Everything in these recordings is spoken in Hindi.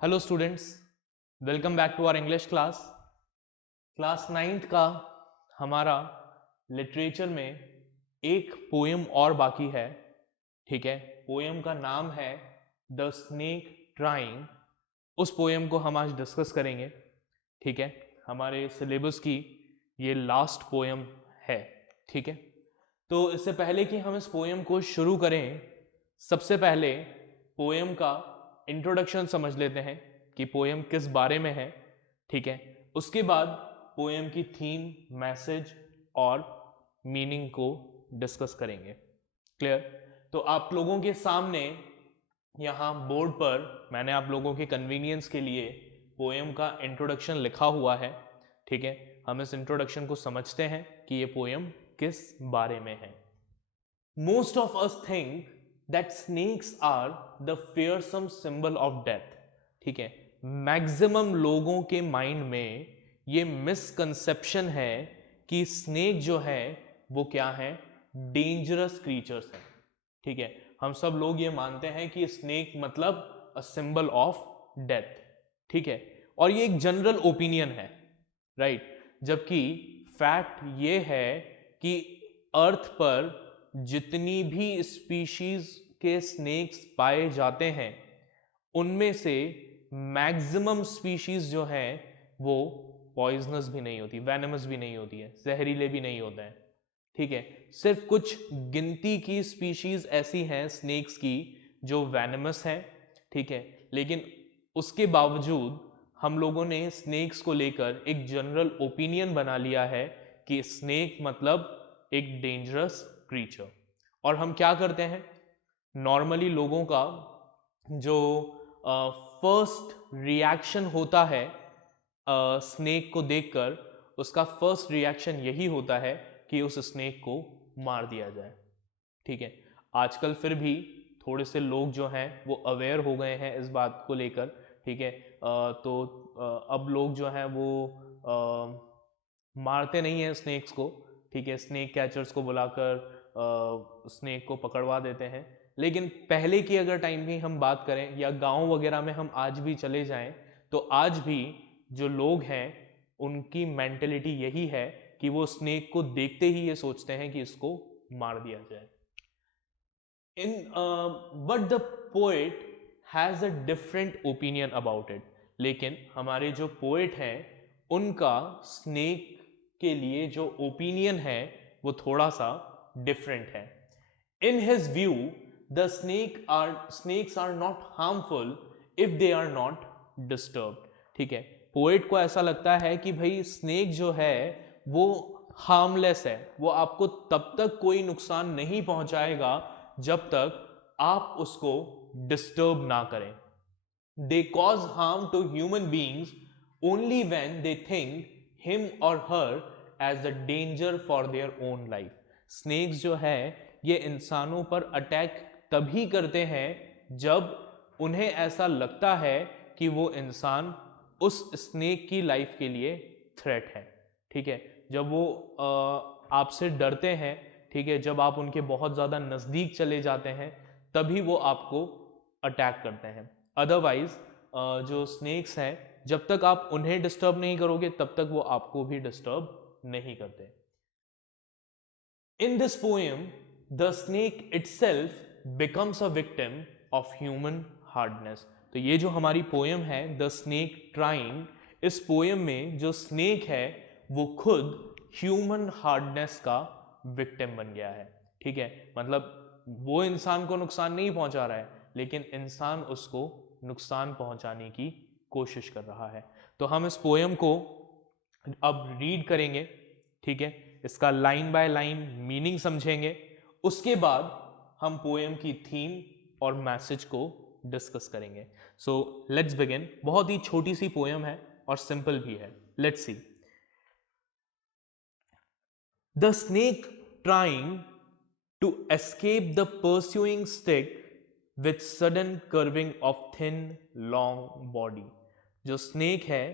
Hello students, welcome back to our English class 9th का हमारा लिटरेचर में एक पोएम और बाकी है। ठीक है, पोएम का नाम है द स्नेक ट्राइंग। उस पोएम को हम आज डिस्कस करेंगे। ठीक है, हमारे सिलेबस की ये लास्ट पोएम है। ठीक है, तो इससे पहले कि हम इस पोएम को शुरू करें, सबसे पहले पोएम का इंट्रोडक्शन समझ लेते हैं कि पोएम किस बारे में है। ठीक है, उसके बाद पोएम की थीम, मैसेज और मीनिंग को डिस्कस करेंगे। क्लियर? तो आप लोगों के सामने यहाँ बोर्ड पर मैंने आप लोगों के कन्वीनियंस के लिए पोएम का इंट्रोडक्शन लिखा हुआ है। ठीक है, हम इस इंट्रोडक्शन को समझते हैं कि ये पोएम किस बारे में है। Most of us think that snakes are the fearsome symbol of death. ठीक है, मैक्सिमम लोगों के माइंड में ये मिसकंसेप्शन है कि स्नेक जो है वो क्या है, डेंजरस क्रीचर्स है। ठीक है, हम सब लोग ये मानते हैं कि स्नेक मतलब अ सिंबल ऑफ डेथ। ठीक है, और ये एक जनरल ओपिनियन है, राइट? जबकि फैक्ट ये है कि अर्थ पर जितनी भी स्पीशीज के स्नेक्स पाए जाते हैं उनमें से मैक्सिमम स्पीशीज जो है वो पॉइजनस भी नहीं होती, वेनमस भी नहीं होती है, जहरीले भी नहीं होते हैं। ठीक है, सिर्फ कुछ गिनती की स्पीशीज ऐसी हैं स्नेक्स की जो वेनमस हैं। ठीक है, लेकिन उसके बावजूद हम लोगों ने स्नेक्स को लेकर एक जनरल ओपिनियन बना लिया है कि स्नेक मतलब एक डेंजरस क्रीचर। और हम क्या करते हैं, नॉर्मली लोगों का जो फर्स्ट रिएक्शन होता है स्नेक को देखकर, उसका फर्स्ट रिएक्शन यही होता है कि उस स्नेक को मार दिया जाए। ठीक है, आजकल फिर भी थोड़े से लोग जो हैं वो अवेयर हो गए हैं इस बात को लेकर। ठीक है, तो अब लोग जो हैं वो मारते नहीं हैं स्नेक्स को। ठीक है, स्नेक कैचर्स को बुलाकर स्नेक को पकड़वा देते हैं। लेकिन पहले की अगर टाइम की हम बात करें या गांव वगैरह में हम आज भी चले जाएं, तो आज भी जो लोग हैं उनकी मेंटेलिटी यही है कि वो स्नेक को देखते ही ये सोचते हैं कि इसको मार दिया जाए। But the poet has a different opinion about it. लेकिन हमारे जो पोएट हैं उनका स्नेक के लिए जो ओपिनियन है वो थोड़ा सा डिफरेंट है। In his view the snakes are not harmful if they are not disturbed. ठीक है, पोएट को ऐसा लगता है कि भाई स्नेक जो है वो हार्मलेस है, वो आपको तब तक कोई नुकसान नहीं पहुंचाएगा जब तक आप उसको डिस्टर्ब ना करें। They cause harm to human beings only when they think him or her as a danger for their own life. Snakes जो है ये इंसानों पर अटैक तभी करते हैं जब उन्हें ऐसा लगता है कि वो इंसान उस स्नेक की लाइफ के लिए थ्रेट है। ठीक है, जब वो आपसे डरते हैं, ठीक है, जब आप उनके बहुत ज़्यादा नज़दीक चले जाते हैं तभी वो आपको अटैक करते हैं। अदरवाइज जो स्नेक्स हैं जब तक आप उन्हें डिस्टर्ब नहीं करोगे तब तक वो आपको भी डिस्टर्ब नहीं करते। In this poem, the snake itself becomes a victim of human hardness. तो ये जो हमारी पोएम है द स्नेक ट्राइंग, इस पोएम में जो स्नेक है वो खुद ह्यूमन हार्डनेस का विक्टिम बन गया है। ठीक है, मतलब वो इंसान को नुकसान नहीं पहुंचा रहा है लेकिन इंसान उसको नुकसान पहुंचाने की कोशिश कर रहा है। तो हम इस पोएम को अब रीड करेंगे। ठीक है, इसका लाइन बाय लाइन मीनिंग समझेंगे, उसके बाद हम पोएम की थीम और मैसेज को डिस्कस करेंगे। So let's begin. बहुत ही छोटी सी पोएम है और सिंपल भी है। Let's see. The snake trying to escape the pursuing stick with sudden curving of thin long body. जो स्नेक है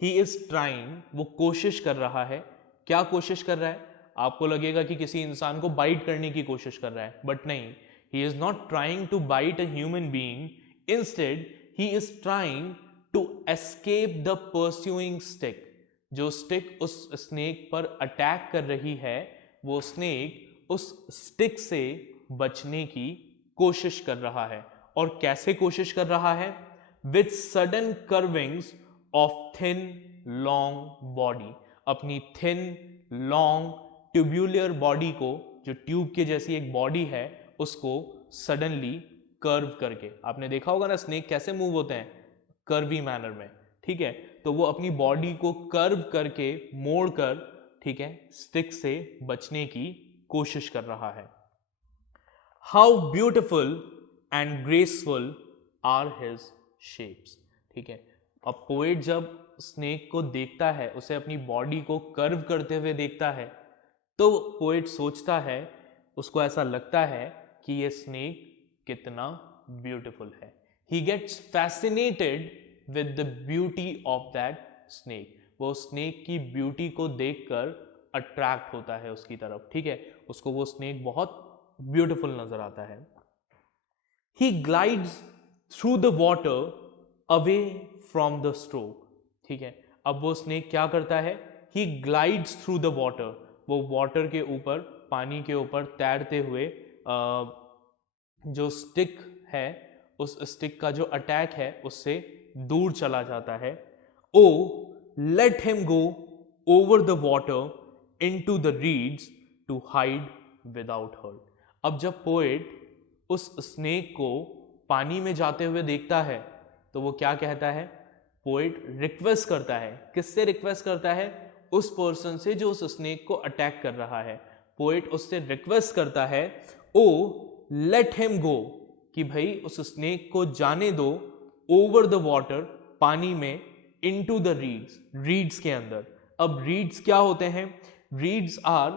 ही इज ट्राइंग, वो कोशिश कर रहा है। क्या कोशिश कर रहा है? आपको लगेगा कि किसी इंसान को बाइट करने की कोशिश कर रहा है, बट नहीं, he is not trying to bite a human being. Instead he is trying to escape the pursuing stick. जो स्टिक उस स्नेक पर अटैक कर रही है, वो स्नेक उस स्टिक से बचने की कोशिश कर रहा है। और कैसे कोशिश कर रहा है? With sudden curvings of thin long body. अपनी थिन लॉन्ग ट्यूब्यूलर बॉडी को, जो ट्यूब के जैसी एक बॉडी है, उसको सडनली कर्व करके, आपने देखा होगा ना स्नेक कैसे मूव होते हैं, कर्वी मैनर में, ठीक है। तो वो अपनी बॉडी को कर्व करके, मोड़ कर, ठीक है, स्टिक से बचने की कोशिश कर रहा है। How beautiful and graceful are his shapes. ठीक है, अब पोएट जब स्नेक को देखता है, उसे अपनी बॉडी को कर्व करते हुए देखता है, तो पोएट सोचता है, उसको ऐसा लगता है कि ये स्नेक कितना ब्यूटीफुल है। He gets fascinated with the beauty of that snake. वो स्नेक की ब्यूटी को देखकर अट्रैक्ट होता है उसकी तरफ, ठीक है, उसको वो स्नेक बहुत ब्यूटीफुल नजर आता है। He glides through the water away from the stroke. ठीक है, अब वो स्नेक क्या करता है? He glides through the water. वो वाटर के ऊपर, पानी के ऊपर तैरते हुए जो स्टिक है, उस स्टिक का जो अटैक है, उससे दूर चला जाता है। O let him go over the water into the reeds to hide without hurt. अब जब पोएट उस स्नेक को पानी में जाते हुए देखता है, तो वो क्या कहता है? पोएट रिक्वेस्ट करता है। किससे रिक्वेस्ट करता है? उस पर्सन से जो उस स्नेक को अटैक कर रहा है। पोएट उससे रिक्वेस्ट करता है, ओ लेट हिम गो, कि भाई उस स्नेक को जाने दो, ओवर द वाटर, पानी में, इनटू द रीड्स, रीड्स के अंदर। अब रीड्स क्या होते हैं? Reeds are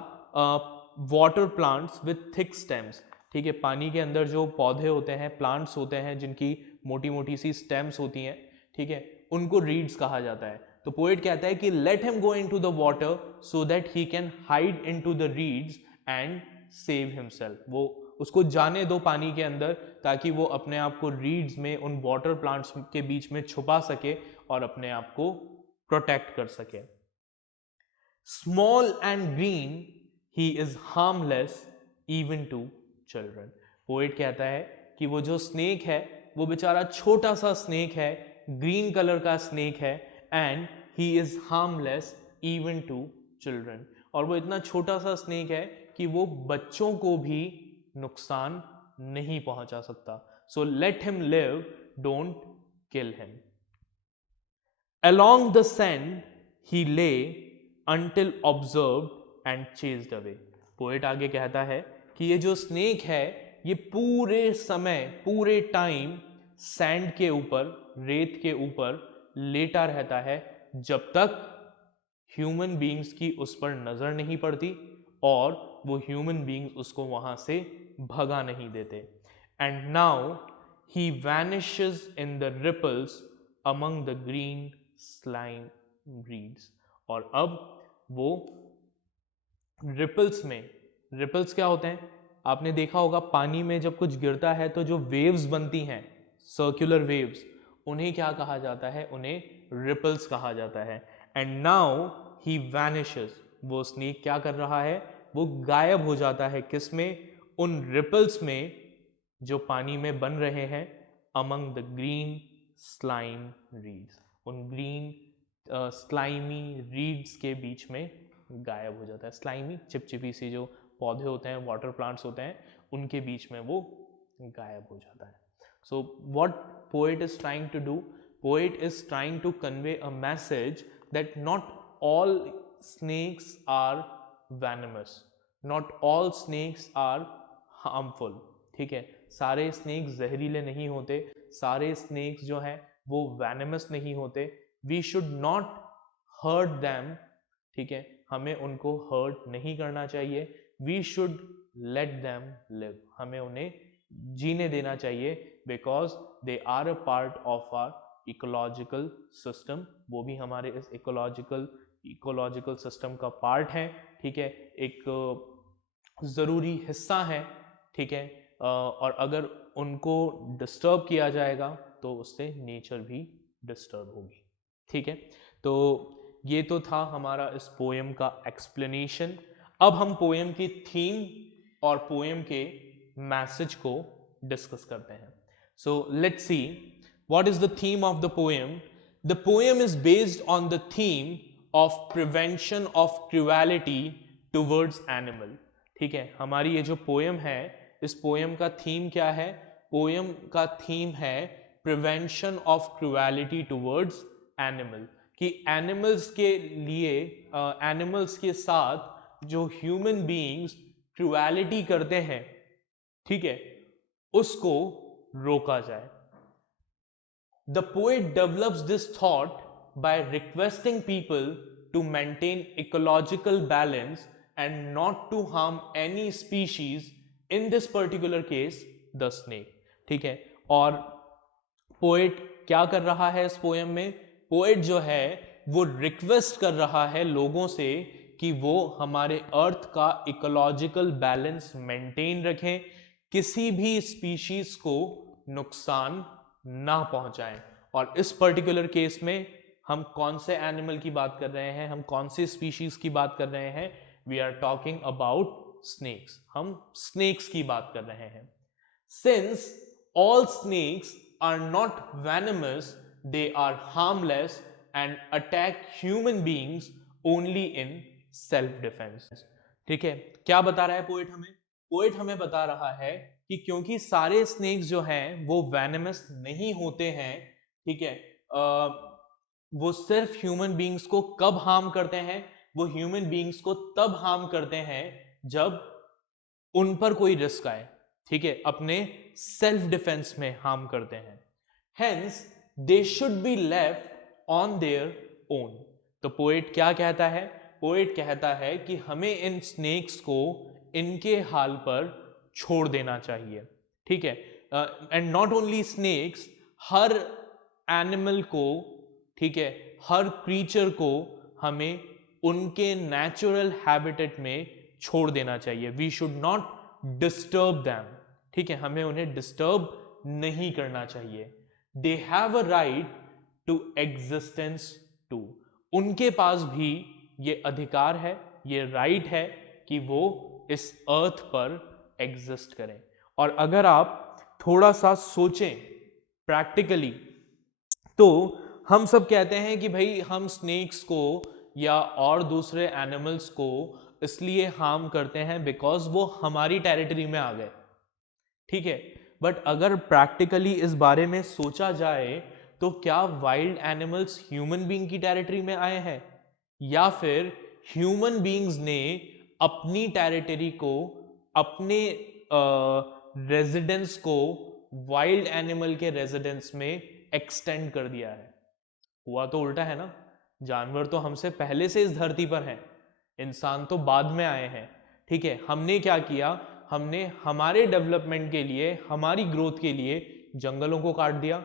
water plants with thick stems. ठीक है, पानी के अंदर जो पौधे होते हैं, प्लांट्स होते हैं जिनकी मोटी मोटी सी स्टेम्स होती हैं, ठीक है, उनको रीड्स कहा जाता है। तो पोएट कहता है कि late him go into the water so that he can hide into the reads and save himself. वो उसको जाने दो पानी के अंदर, ताकि वो अपने आप को रीड्स में, उन वाटर प्लांट्स के बीच में छुपा सके और अपने आप को प्रोटेक्ट कर सके। Small and green he is harmless even to children. Poet कहता है कि वो जो स्नेक है, वो बेचारा छोटा सा स्नेक है, ग्रीन कलर का स्नेक है, and he is harmless even to children. और वो इतना छोटा सा स्नेक है कि वो बच्चों को भी नुकसान नहीं पहुंचा सकता। So let him live, don't kill him. Along the sand he lay until observed and chased away. Poet आगे कहता है कि ये जो स्नेक है, ये पूरे समय, पूरे टाइम सैंड के ऊपर, रेत के ऊपर लेटा रहता है, जब तक ह्यूमन बींग्स की उस पर नजर नहीं पड़ती और वो ह्यूमन बींग्स उसको वहां से भगा नहीं देते। And now he vanishes in the ripples among the green slime reeds. और अब वो रिपल्स में, रिपल्स क्या होते हैं? आपने देखा होगा पानी में जब कुछ गिरता है तो जो वेव्स बनती हैं, सर्कुलर वेव्स, उन्हें क्या कहा जाता है? उन्हें रिपल्स कहा जाता है। And now he vanishes. वो स्नेक क्या कर रहा है? वो गायब हो जाता है। किस में? उन रिपल्स में जो पानी में बन रहे हैं, among the green slime reads. उन ग्रीन स्लाइमी रीड्स के बीच में गायब हो जाता है। स्लाइमी, चिपचिपी सी जो पौधे होते हैं, वाटर प्लांट्स होते हैं, उनके बीच में वो गायब हो जाता है। So what poet is trying to do? Poet is trying to convey a message that not all snakes are venomous, not all snakes are harmful. ठीक है, सारे स्नेक्स जहरीले नहीं होते, सारे स्नेक्स जो हैं वो वेनमस नहीं होते। We should not hurt them. ठीक है, हमें उनको हर्ट नहीं करना चाहिए। We should let them live. हमें उन्हें जीने देना चाहिए, because they are a part of our ecological system. वो भी हमारे इस इकोलॉजिकल सिस्टम का पार्ट है। ठीक है, एक ज़रूरी हिस्सा है। ठीक है, और अगर उनको डिस्टर्ब किया जाएगा तो उससे नेचर भी डिस्टर्ब होगी। ठीक है, तो ये तो था हमारा इस पोएम का एक्सप्लेनेशन। अब हम पोएम की थीम और पोएम के मैसेज को डिस्कस करते हैं। So let's see what is the theme of the poem. The poem is based on the theme of prevention of cruelty towards animal. ठीक है, हमारी ये जो पोएम है, इस पोएम का थीम क्या है? पोएम का थीम है prevention of cruelty towards animal, कि एनिमल्स के लिए, एनिमल्स के साथ जो ह्यूमन बीइंग्स क्रूएलिटी करते हैं, ठीक है, उसको रोका जाए। The poet develops this thought by requesting people to maintain ecological balance and not to harm any species, in this particular case the snake। ठीक है, और पोएट क्या कर रहा है इस पोएम में? पोएट जो है वो रिक्वेस्ट कर रहा है लोगों से कि वो हमारे अर्थ का इकोलॉजिकल बैलेंस मेंटेन रखें, किसी भी स्पीशीज को नुकसान ना पहुंचाएं। और इस पर्टिकुलर केस में हम कौन से एनिमल की बात कर रहे हैं, हम कौन सी स्पीशीज की बात कर रहे हैं? We are talking about snakes, हम स्नेक्स की बात कर रहे हैं। Since all snakes are not venomous, they are harmless and attack human beings only in self defense। ठीक है, क्या बता रहा है पोएट हमें? पोएट हमें बता रहा है कि क्योंकि सारे स्नेक्स जो हैं वो वेनमस नहीं होते हैं, ठीक है, वो सिर्फ ह्यूमन बींग्स को कब हार्म करते हैं? वो ह्यूमन बींग्स को तब हार्म करते हैं जब उन पर कोई रिस्क आए, ठीक है, अपने सेल्फ डिफेंस में हार्म करते हैं। Hence they should be left on their own. तो पोएट क्या कहता है? पोएट कहता है कि हमें इन स्नेक्स को इनके हाल पर छोड़ देना चाहिए। ठीक है, एंड नॉट ओनली स्नेक्स, हर एनिमल को, ठीक है, हर क्रीचर को हमें उनके नेचुरल हैबिटेट में छोड़ देना चाहिए। We should not disturb them. ठीक है, हमें उन्हें डिस्टर्ब नहीं करना चाहिए। They have a right to existence too. उनके पास भी ये अधिकार है, ये राइट है कि वो इस अर्थ पर एग्जिस्ट करें। और अगर आप थोड़ा सा सोचें प्रैक्टिकली, तो हम सब कहते हैं कि भाई हम स्नेक्स को या और दूसरे एनिमल्स को इसलिए हार्म करते हैं बिकॉज वो हमारी टेरिटरी में आ गए। ठीक है, बट अगर प्रैक्टिकली इस बारे में सोचा जाए तो क्या वाइल्ड एनिमल्स ह्यूमन बीइंग की टेरिटरी में आए हैं, या फिर ह्यूमन बीइंग्स ने अपनी टेरिटरी को, अपने रेजिडेंस को वाइल्ड एनिमल के रेजिडेंस में एक्सटेंड कर दिया है? हुआ तो उल्टा है ना। जानवर तो हमसे पहले से इस धरती पर हैं, इंसान तो बाद में आए हैं। ठीक है, हमने क्या किया? हमने हमारे डेवलपमेंट के लिए, हमारी ग्रोथ के लिए जंगलों को काट दिया,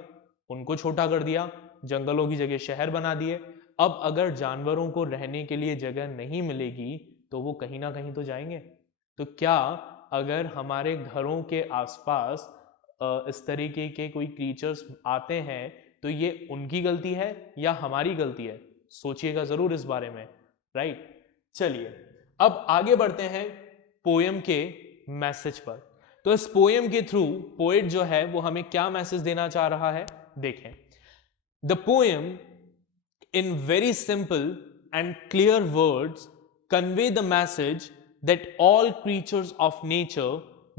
उनको छोटा कर दिया, जंगलों की जगह शहर बना दिए। अब अगर जानवरों को रहने के लिए जगह नहीं मिलेगी तो वो कहीं ना कहीं तो जाएंगे। तो क्या अगर हमारे घरों के आसपास इस तरीके के कोई क्रीचर्स आते हैं तो ये उनकी गलती है या हमारी गलती है? सोचिएगा जरूर इस बारे में, राइट। चलिए अब आगे बढ़ते हैं पोएम के मैसेज पर। तो इस पोएम के थ्रू पोएट जो है वो हमें क्या मैसेज देना चाह रहा है, देखें। The poem in very simple and clear words convey the message that all creatures of nature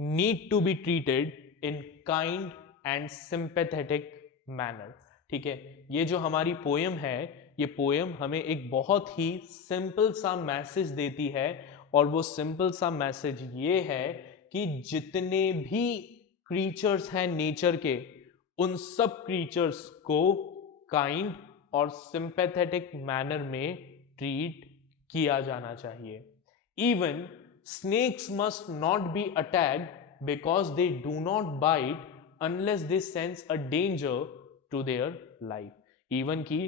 need to be treated in kind and sympathetic manner। ठीक है, ये जो हमारी पोएम है, ये पोएम हमें एक बहुत ही सिंपल सा मैसेज देती है, और वो सिंपल सा मैसेज ये है कि जितने भी क्रीचर्स हैं नेचर के, उन सब क्रीचर्स को काइंड और सिंपैथेटिक मैनर में ट्रीट किया जाना चाहिए। Even snakes must not be attacked because they do not bite unless they sense a danger to their life. Even कि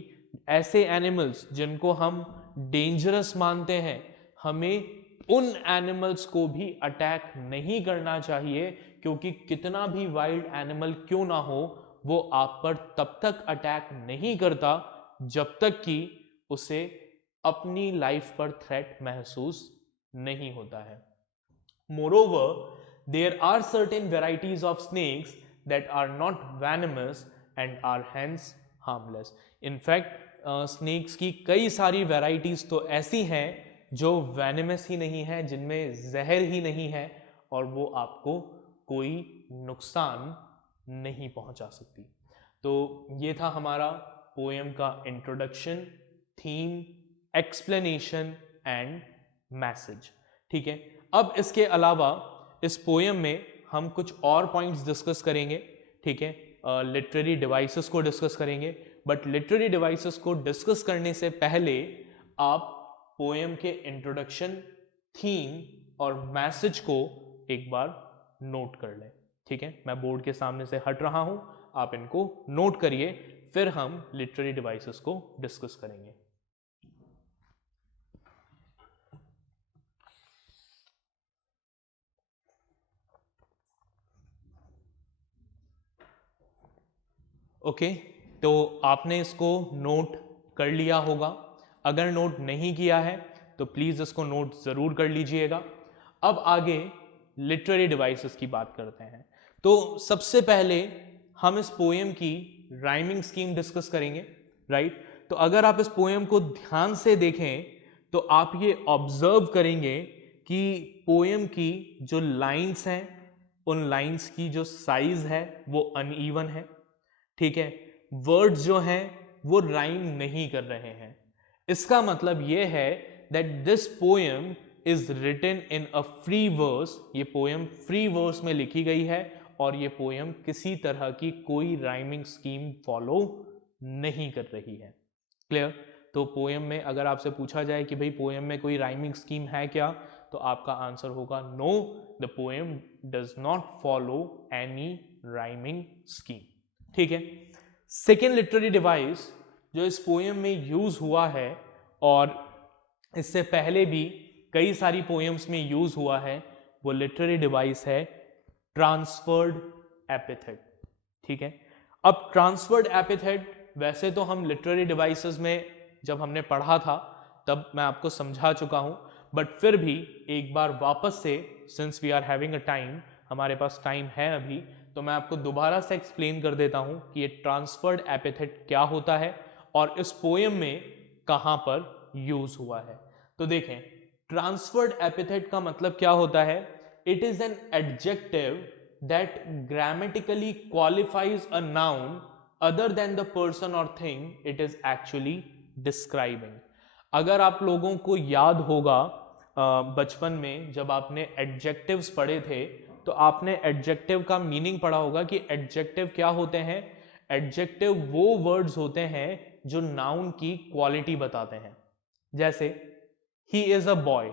ऐसे एनिमल्स जिनको हम डेंजरस मानते हैं, हमें उन एनिमल्स को भी अटैक नहीं करना चाहिए, क्योंकि कितना भी वाइल्ड एनिमल क्यों ना हो, वो आप पर तब तक अटैक नहीं करता जब तक कि उसे अपनी लाइफ पर थ्रेट महसूस नहीं होता है। Moreover, there are certain varieties of snakes that are not venomous and are hence harmless. In fact, snakes की कई सारी varieties तो ऐसी हैं जो venomous ही नहीं है, जिनमें जहर ही नहीं है और वो आपको कोई नुकसान नहीं पहुंचा सकती। तो ये था हमारा पोएम का introduction, theme, explanation and message. ठीक है, अब इसके अलावा इस पोएम में हम कुछ और पॉइंट्स डिस्कस करेंगे। ठीक है, लिटरेरी डिवाइसेस को डिस्कस करेंगे, बट लिटरेरी डिवाइसेस को डिस्कस करने से पहले आप पोएम के इंट्रोडक्शन, थीम और मैसेज को एक बार नोट कर लें। ठीक है, मैं बोर्ड के सामने से हट रहा हूं, आप इनको नोट करिए, फिर हम लिटरेरी डिवाइसेस को डिस्कस करेंगे। ओके, तो आपने इसको नोट कर लिया होगा। अगर नोट नहीं किया है तो प्लीज़ इसको नोट ज़रूर कर लीजिएगा। अब आगे लिटरेरी डिवाइसेस की बात करते हैं। तो सबसे पहले हम इस पोएम की राइमिंग स्कीम डिस्कस करेंगे, राइट। तो अगर आप इस पोएम को ध्यान से देखें तो आप ये ऑब्जर्व करेंगे कि पोएम की जो लाइंस हैं, उन लाइंस की जो साइज है वो अनइवन है। ठीक है, वर्ड्स जो हैं वो राइम नहीं कर रहे हैं। इसका मतलब ये है that this poem is written in a free verse. ये पोएम फ्री वर्स में लिखी गई है और ये पोएम किसी तरह की कोई राइमिंग स्कीम फॉलो नहीं कर रही है। क्लियर? तो पोएम में अगर आपसे पूछा जाए कि भाई पोएम में कोई राइमिंग स्कीम है क्या, तो आपका आंसर होगा no, the poem does not follow any rhyming scheme. ठीक है, सेकेंड लिटरेरी डिवाइस जो इस पोएम में यूज हुआ है और इससे पहले भी कई सारी पोएम्स में यूज हुआ है, वो लिटरेरी डिवाइस है ट्रांसफर्ड एपिथेट। ठीक है, अब ट्रांसफर्ड एपिथेट वैसे तो हम लिटरेरी डिवाइसेस में जब हमने पढ़ा था तब मैं आपको समझा चुका हूं, बट फिर भी एक बार वापस से, since we are having a time, हमारे पास टाइम है अभी, तो मैं आपको दोबारा से एक्सप्लेन कर देता हूं कि ये ट्रांसफर्ड एपिथेट क्या होता है और इस पोएम में कहां पर यूज हुआ है। तो देखें, ट्रांसफर्ड एपिथेट का मतलब क्या होता है? It is an adjective that grammatically qualifies a noun other than the person or thing it is actually describing। अगर आप लोगों को याद होगा बचपन में जब आपने एडजेक्टिव्स पढ़े थे तो आपने एडजेक्टिव का मीनिंग पढ़ा होगा कि एडजेक्टिव क्या होते हैं। एडजेक्टिव वो वर्ड्स होते हैं जो नाउन की क्वालिटी बताते हैं। जैसे ही इज अ बॉय,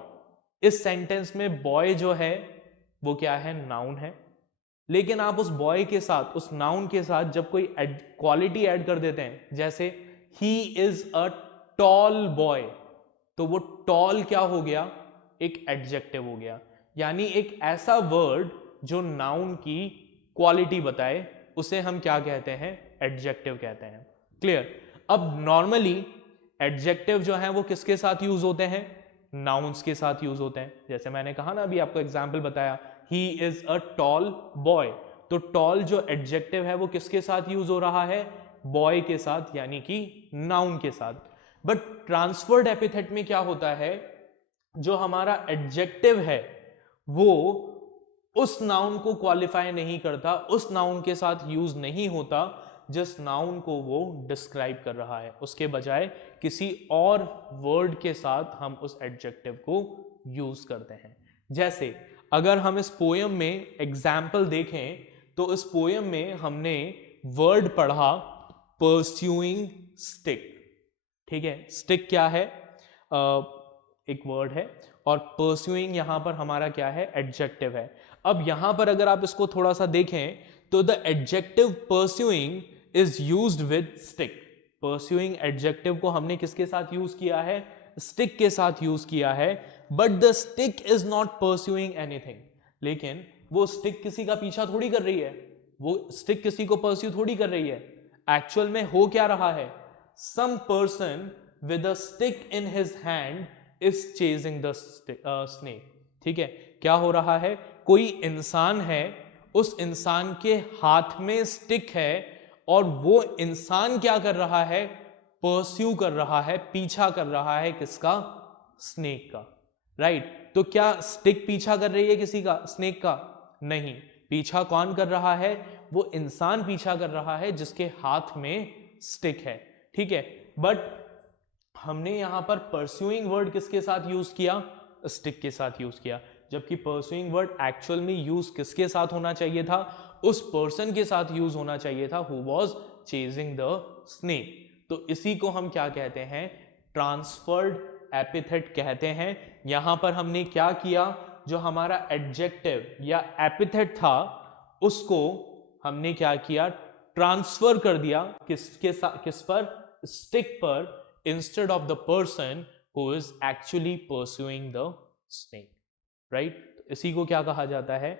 इस सेंटेंस में बॉय जो है वो क्या है? नाउन है। लेकिन आप उस बॉय के साथ, उस नाउन के साथ जब कोई क्वालिटी ऐड कर देते हैं, जैसे he is a tall boy, तो वो टॉल क्या हो गया? एक एडजेक्टिव हो गया। यानी एक ऐसा वर्ड जो नाउन की क्वालिटी बताए उसे हम क्या कहते हैं? एडजेक्टिव कहते हैं। क्लियर? अब नॉर्मली एडजेक्टिव जो है वो किसके साथ यूज होते हैं? नाउन्स के साथ यूज होते हैं। जैसे मैंने कहा ना, अभी आपको एग्जाम्पल बताया, he is a tall boy, तो टॉल जो एडजेक्टिव है वो किसके साथ यूज हो रहा है? बॉय के साथ, यानी कि नाउन के साथ। बट ट्रांसफर्ड एपिथेट में क्या होता है? जो हमारा एडजेक्टिव है वो उस नाउन को क्वालिफाई नहीं करता, उस नाउन के साथ यूज नहीं होता जिस नाउन को वो डिस्क्राइब कर रहा है। उसके बजाय किसी और वर्ड के साथ हम उस एडजेक्टिव को यूज करते हैं। जैसे अगर हम इस पोएम में एग्जाम्पल देखें तो इस पोएम में हमने वर्ड पढ़ा परस्यूइंग स्टिक। ठीक है, स्टिक क्या है? एक वर्ड है और परस्यूइंग यहां पर हमारा क्या है? एडजेक्टिव है। अब यहां पर अगर आप इसको थोड़ा सा देखें तो the adjective pursuing is used with stick. Pursuing adjective को हमने किसके साथ यूज किया है? स्टिक के साथ यूज किया है। But the stick is not pursuing anything. लेकिन वो स्टिक किसी का पीछा थोड़ी कर रही है, वो स्टिक किसी को परस्यू थोड़ी कर रही है, एक्चुअल में हो क्या रहा है, some person with a stick in his hand is chasing the snake. ठीक है, क्या हो रहा है, कोई इंसान है, उस इंसान के हाथ में स्टिक है और वो इंसान क्या कर रहा है, परस्यू कर रहा है, पीछा कर रहा है किसका, स्नेक का। राइट, तो क्या स्टिक पीछा कर रही है किसी का, स्नेक का, नहीं, पीछा कौन कर रहा है, वो इंसान पीछा कर रहा है जिसके हाथ में स्टिक है। ठीक है, बट हमने यहां पर परस्यूइंग वर्ड किसके साथ यूज किया, स्टिक के साथ यूज किया, जबकि परस्यूइंग वर्ड एक्चुअल में यूज किसके साथ होना चाहिए था, उस पर्सन के साथ यूज होना चाहिए था who was chasing the snake. तो इसी को हम क्या कहते हैं, ट्रांसफर्ड एपिथेट कहते हैं। यहां पर हमने क्या किया, जो हमारा एडजेक्टिव या एपिथेट था उसको हमने क्या किया, ट्रांसफर कर दिया किसके साथ, किस पर, स्टिक पर, instead of the person who is actually pursuing the snake. Right, इसी को क्या कहा जाता है,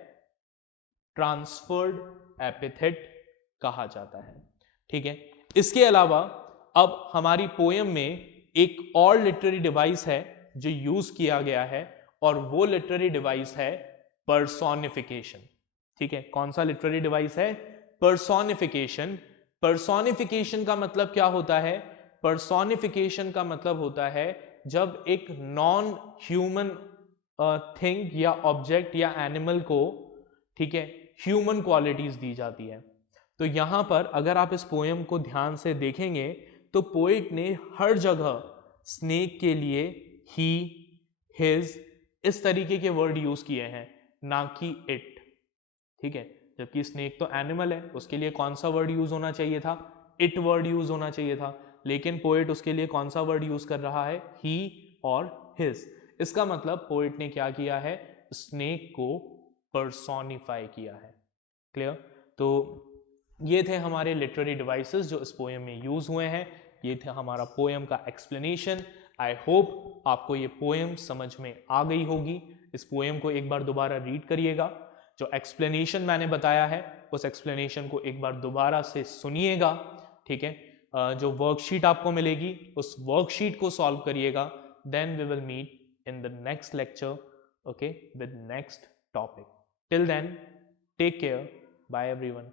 ट्रांसफर्ड एपिथेट कहा जाता है। ठीक है, इसके अलावा अब हमारी पोयम में एक और लिटरेरी डिवाइस है जो यूज किया गया है, और वो लिटरेरी डिवाइस है पर्सोनिफिकेशन। ठीक है, कौन सा लिटरेरी डिवाइस है, पर्सोनिफिकेशन। पर्सोनिफिकेशन का मतलब क्या होता है, पर्सोनिफिकेशन का मतलब होता है जब एक नॉन ह्यूमन थिंग या ऑब्जेक्ट या एनिमल को, ठीक है, ह्यूमन क्वालिटीज दी जाती है। तो यहां पर अगर आप इस पोएम को ध्यान से देखेंगे तो पोएट ने हर जगह स्नेक के लिए ही, हिज, इस तरीके के वर्ड यूज किए हैं, ना कि इट। ठीक है, जबकि स्नेक तो एनिमल है, उसके लिए कौन सा वर्ड यूज होना चाहिए था, इट वर्ड यूज होना चाहिए था, लेकिन पोएट उसके लिए कौन सा वर्ड यूज कर रहा है, ही और हिज। इसका मतलब पोएट ने क्या किया है, स्नेक को पर्सोनिफाई किया है। क्लियर, तो ये थे हमारे लिटरेरी डिवाइसेस जो इस पोएम में यूज हुए हैं, ये थे हमारा पोएम का एक्सप्लेनेशन। आई होप आपको ये पोएम समझ में आ गई होगी। इस पोएम को एक बार दोबारा रीड करिएगा, जो एक्सप्लेनेशन मैंने बताया है उस एक्सप्लेनेशन को एक बार दोबारा से सुनिएगा। ठीक है, जो वर्कशीट आपको मिलेगी उस वर्कशीट को सॉल्व करिएगा। Then we will meet in the next lecture, okay, with next topic. Till then, take care. Bye everyone.